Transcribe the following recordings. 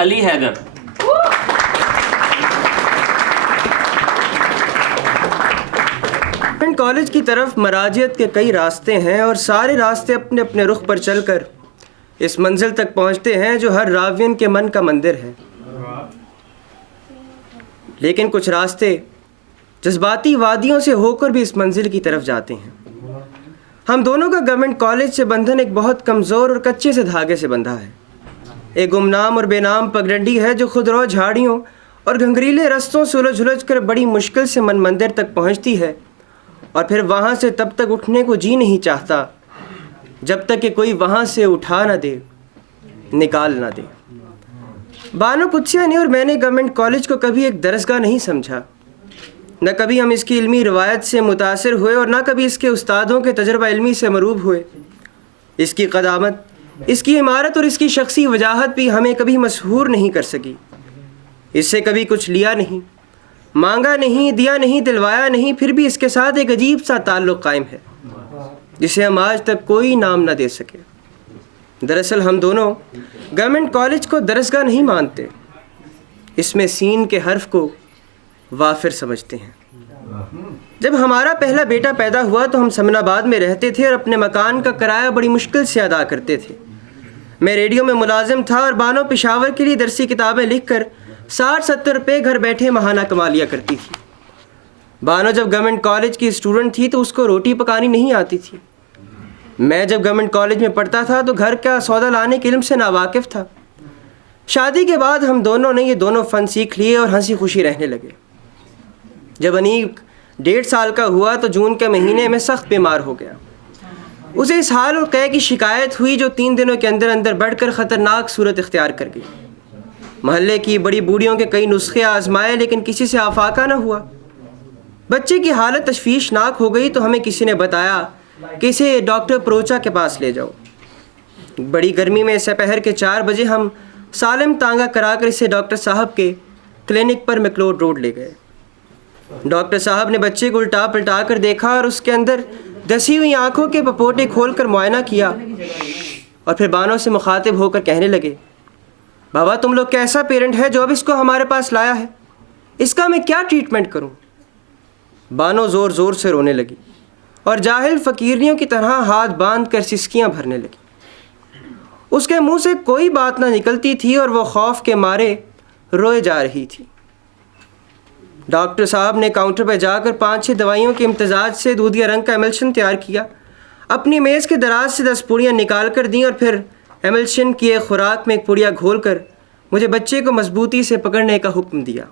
علی Haider. College کی طرف مراجعت کے کئی راستے ہیں اور سارے راستے اپنے اپنے رخ پر چل کر اس منزل تک پہنچتے ہیں جو ہر راوین کے من کا مندر ہے، لیکن کچھ راستے جذباتی وادیوں سے ہو کر بھی اس منزل کی طرف جاتے ہیں۔ ہم دونوں کا گورنمنٹ کالج سے بندھن ایک بہت کمزور اور کچے سے دھاگے سے بندھا ہے، ایک گمنام اور بے نام پگڈنڈی ہے جو خود رو جھاڑیوں اور گھنگریلے رستوں سے الجھ الجھ کر بڑی مشکل سے من مندر تک پہنچتی ہے، اور پھر وہاں سے تب تک اٹھنے کو جی نہیں چاہتا جب تک کہ کوئی وہاں سے اٹھا نہ دے، نکال نہ دے۔ بانو قدسیہ نے اور میں نے گورنمنٹ کالج کو کبھی ایک درسگاہ نہیں سمجھا، نہ کبھی ہم اس کی علمی روایت سے متاثر ہوئے اور نہ کبھی اس کے استادوں کے تجربہ علمی سے مروب ہوئے۔ اس کی قدامت، اس کی عمارت اور اس کی شخصی وجاہت بھی ہمیں کبھی مسحور نہیں کر سکی۔ اس سے کبھی کچھ لیا نہیں، مانگا نہیں، دیا نہیں، دلوایا نہیں، پھر بھی اس کے ساتھ ایک عجیب سا تعلق قائم ہے جسے ہم آج تک کوئی نام نہ دے سکے۔ دراصل ہم دونوں گورنمنٹ کالج کو درسگاہ نہیں مانتے، اس میں سین کے حرف کو وافر سمجھتے ہیں۔ جب ہمارا پہلا بیٹا پیدا ہوا تو ہم سمن آباد میں رہتے تھے اور اپنے مکان کا کرایہ بڑی مشکل سے ادا کرتے تھے۔ میں ریڈیو میں ملازم تھا اور بانو پشاور کے لیے درسی کتابیں لکھ کر 60-70 روپے گھر بیٹھے ماہانہ کما لیا کرتی تھی۔ بانو جب گورنمنٹ کالج کی اسٹوڈنٹ تھی تو اس کو روٹی پکانی نہیں آتی تھی۔ میں جب گورنمنٹ کالج میں پڑھتا تھا تو گھر کا سودا لانے کے علم سے ناواقف تھا۔ شادی کے بعد ہم دونوں نے یہ دونوں فن سیکھ لیے اور ہنسی خوشی رہنے لگے۔ جب انیق 1.5 سال کا ہوا تو جون کے مہینے میں سخت بیمار ہو گیا۔ اسے اسہال اور قے کی شکایت ہوئی جو 3 دنوں کے اندر اندر بڑھ کر خطرناک صورت اختیار کر گئی۔ محلے کی بڑی بوڑھیوں کے کئی نسخے آزمائے لیکن کسی سے آفاقہ نہ ہوا۔ بچے کی حالت تشویشناک ہو گئی تو ہمیں کسی نے بتایا کہ اسے ڈاکٹر پروچا کے پاس لے جاؤ۔ بڑی گرمی میں سپہر کے 4 بجے ہم سالم تانگا کرا کر اسے ڈاکٹر صاحب کے کلینک پر میکلوڈ روڈ لے گئے۔ ڈاکٹر صاحب نے بچے کو الٹا پلٹا کر دیکھا اور اس کے اندر دسی ہوئی آنکھوں کے پپوٹے کھول کر معائنہ کیا، اور پھر بانو سے مخاطب ہو کر کہنے لگے، بابا تم لوگ کیسا پیرنٹ ہے جو اب اس کو ہمارے پاس لایا ہے، اس کا میں کیا ٹریٹمنٹ کروں؟ بانو زور زور سے رونے لگی اور جاہل فقیرنیوں کی طرح ہاتھ باندھ کر سسکیاں بھرنے لگی۔ اس کے منہ سے کوئی بات نہ نکلتی تھی اور وہ خوف کے مارے روئے جا رہی تھی۔ ڈاکٹر صاحب نے کاؤنٹر پہ جا کر 5-6 دوائیوں کے امتزاج سے دودھیا رنگ کا ایملشن تیار کیا، اپنی میز کے دراز سے 10 پوڑیاں نکال کر دیں اور پھر ایملشن کی ایک خوراک میں ایک پوڑیا گھول کر مجھے بچے کو مضبوطی سے پکڑنے کا حکم دیا۔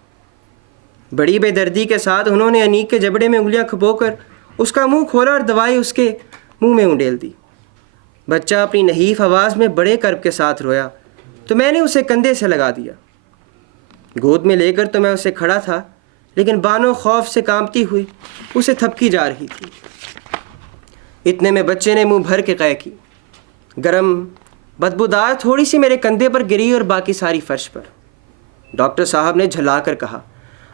بڑی بے دردی کے ساتھ انہوں نے انیق کے جبڑے میں انگلیاں کھپو کر اس کا منہ کھولا اور دوائی اس کے منہ میں انڈیل دی۔ بچہ اپنی نحیف آواز میں بڑے کرب کے ساتھ رویا تو میں نے اسے کندھے سے لگا دیا۔ گود میں لے کر تو میں اسے کھڑا تھا، لیکن بانو خوف سے کانپتی ہوئی اسے تھپکی جا رہی تھی۔ اتنے میں بچے نے منہ بھر کے قے کی۔ گرم بدبودار تھوڑی سی میرے کندھے پر گری اور باقی ساری فرش پر۔ ڈاکٹر صاحب نے جھلا کر کہا،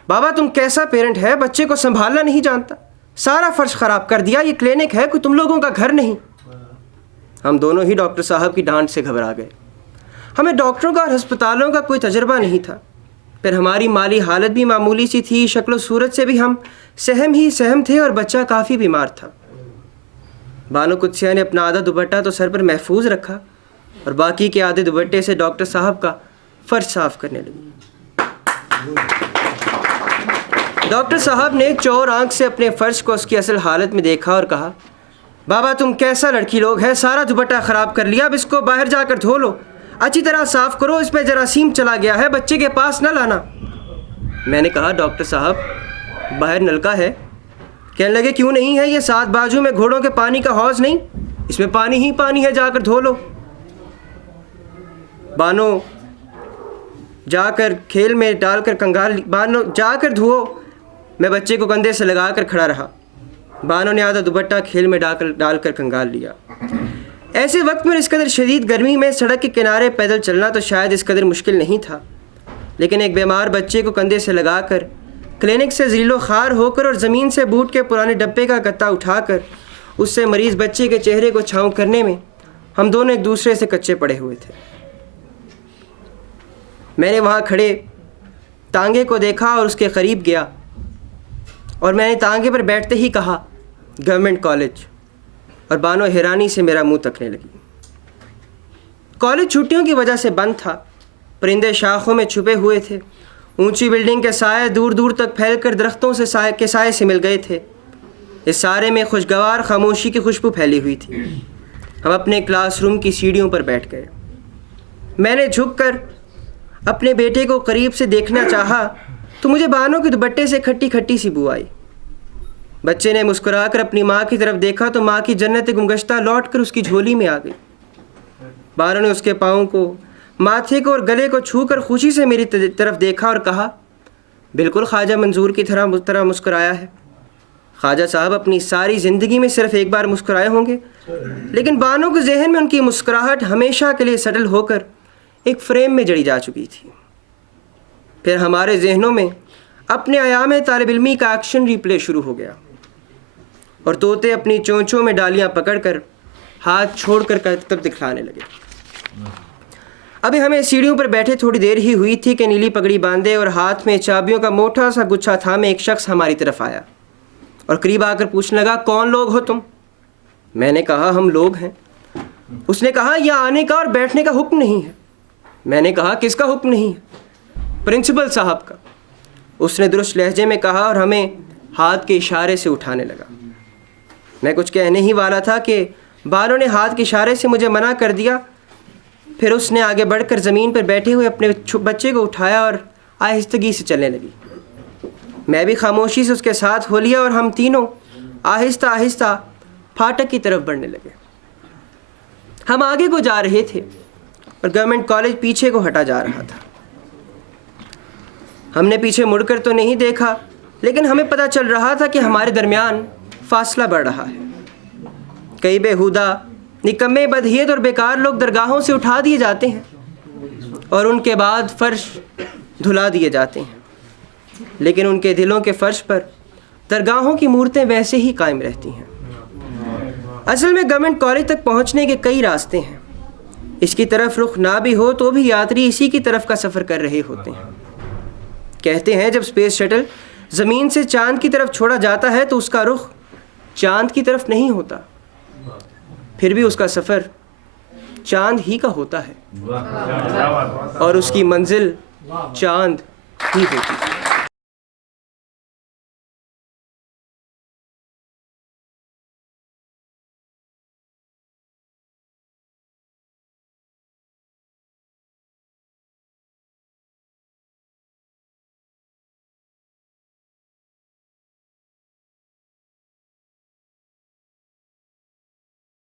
بابا تم کیسا پیرنٹ ہے، بچے کو سنبھالنا نہیں جانتا، سارا فرش خراب کر دیا، یہ کلینک ہے کوئی تم لوگوں کا گھر نہیں۔ ہم دونوں ہی ڈاکٹر صاحب کی ڈانٹ سے گھبرا گئے۔ ہمیں ڈاکٹروں کا اور ہسپتالوں کا کوئی تجربہ نہیں تھا، پھر ہماری مالی حالت بھی معمولی سی تھی، شکل و صورت سے بھی ہم سہم تھے اور بچہ کافی بیمار تھا۔ بانو قدسیہ نے اپنا آدھا دوپٹہ تو سر پر محفوظ رکھا اور باقی کے آدھے دوپٹے سے ڈاکٹر صاحب کا فرش صاف کرنے لگی۔ ڈاکٹر صاحب نے چور آنکھ سے اپنے فرش کو اس کی اصل حالت میں دیکھا اور کہا، بابا تم کیسا لڑکی لوگ ہے، سارا دوپٹہ خراب کر لیا، اب اس کو باہر جا کر دھو لو، اچھی طرح صاف کرو، اس پہ جراثیم چلا گیا ہے، بچے کے پاس نہ لانا۔ میں نے کہا، ڈاکٹر صاحب باہر نلکا ہے؟ کہنے لگے، کیوں نہیں ہے، یہ 7 بازو میں گھوڑوں کے پانی کا حوض نہیں، اس میں پانی ہی پانی ہے، جا کر دھو لو۔ بانو جا کر کھیل میں ڈال کر کنگال، بانو جا کر دھو۔ میں بچے کو کندھے سے لگا کر کھڑا رہا۔ بانو نے آدھا دوپٹہ کھیل میں ڈال کر کنگال لیا۔ ایسے وقت میں اس قدر شدید گرمی میں سڑک کے کنارے پیدل چلنا تو شاید اس قدر مشکل نہیں تھا، لیکن ایک بیمار بچے کو کندھے سے لگا کر کلینک سے ذلیل و خوار ہو کر اور زمین سے بوٹ کے پرانے ڈبے کا گتا اٹھا کر اس سے مریض بچے کے چہرے کو چھاؤں کرنے میں ہم دونوں ایک دوسرے سے کچے پڑے ہوئے تھے۔ میں نے وہاں کھڑے تانگے کو دیکھا اور اس کے قریب گیا اور میں نے تانگے پر بیٹھتے ہی کہا گورنمنٹ کالج، اور بانو حیرانی سے میرا منہ تکنے لگی۔ کالج چھٹیوں کی وجہ سے بند تھا، پرندے شاخوں میں چھپے ہوئے تھے، اونچی بلڈنگ کے سائے دور دور تک پھیل کر درختوں سے سائے سے مل گئے تھے۔ اس سارے میں خوشگوار خاموشی کی خوشبو پھیلی ہوئی تھی۔ ہم اپنے کلاس روم کی سیڑھیوں پر بیٹھ گئے۔ میں نے جھک کر اپنے بیٹے کو قریب سے دیکھنا چاہا تو مجھے بانو کے دوپٹے سے کھٹی کھٹی سی بو آئی۔ بچے نے مسکرا کر اپنی ماں کی طرف دیکھا تو ماں کی جنت گمگشتہ لوٹ کر اس کی جھولی میں آ گئی۔ بانو نے اس کے پاؤں کو، ماتھے کو اور گلے کو چھو کر خوشی سے میری طرف دیکھا اور کہا بالکل خواجہ منظور کی طرح مسکرایا ہے۔ خواجہ صاحب اپنی ساری زندگی میں صرف ایک بار مسکرائے ہوں گے، لیکن بانو کے ذہن میں ان کی مسکراہٹ ہمیشہ کے لیے سیٹل ہو کر ایک فریم میں جڑی جا چکی تھی۔ پھر ہمارے ذہنوں میں اپنے ایام طالب علمی کا ایکشن ریپلے شروع ہو گیا اور طوطے اپنی چونچوں میں ڈالیاں پکڑ کر ہاتھ چھوڑ کر کرتب دکھلانے لگے۔ ابھی ہمیں سیڑھیوں پر بیٹھے تھوڑی دیر ہی ہوئی تھی کہ نیلی پگڑی باندھے اور ہاتھ میں چابیوں کا موٹا سا گچھا تھامے ایک شخص ہماری طرف آیا اور قریب آ کر پوچھنے لگا کون لوگ ہو تم؟ میں نے کہا ہم لوگ ہیں۔ اس نے کہا یہ آنے کا اور بیٹھنے کا حکم نہیں ہے۔ میں نے کہا کس کا حکم نہیں ہے؟ پرنسپل صاحب کا۔ اس نے درست لہجے میں کہا اور ہمیں ہاتھ کے اشارے سے اٹھانے لگا۔ میں کچھ کہنے ہی والا تھا کہ بانو نے ہاتھ کے اشارے سے مجھے منع کر دیا۔ پھر اس نے آگے بڑھ کر زمین پر بیٹھے ہوئے اپنے بچے کو اٹھایا اور آہستگی سے چلنے لگی۔ میں بھی خاموشی سے اس کے ساتھ ہو لیا اور ہم تینوں آہستہ آہستہ پھاٹک کی طرف بڑھنے لگے۔ ہم آگے کو جا رہے تھے اور گورنمنٹ کالج پیچھے کو ہٹا جا رہا تھا۔ ہم نے پیچھے مڑ کر تو نہیں دیکھا، لیکن ہمیں پتہ چل رہا تھا کہ ہمارے درمیان فاصلہ بڑھ رہا ہے۔ کئی بےہودہ، نکمے، بدہیت اور بیکار لوگ درگاہوں سے اٹھا دیے جاتے ہیں اور ان کے بعد فرش دھلا دیے جاتے ہیں، لیکن ان کے دلوں کے فرش پر درگاہوں کی مورتیں ویسے ہی قائم رہتی ہیں۔ اصل میں گورنمنٹ کالج تک پہنچنے کے کئی راستے ہیں۔ اس کی طرف رخ نہ بھی ہو تو بھی یاتری اسی کی طرف کا سفر کر رہے ہوتے ہیں۔ کہتے ہیں جب اسپیس شٹل زمین سے چاند کی طرف چھوڑا جاتا ہے تو اس کا رخ چاند کی طرف نہیں ہوتا، پھر بھی اس کا سفر چاند ہی کا ہوتا ہے اور اس کی منزل چاند ہی ہوتی ہے۔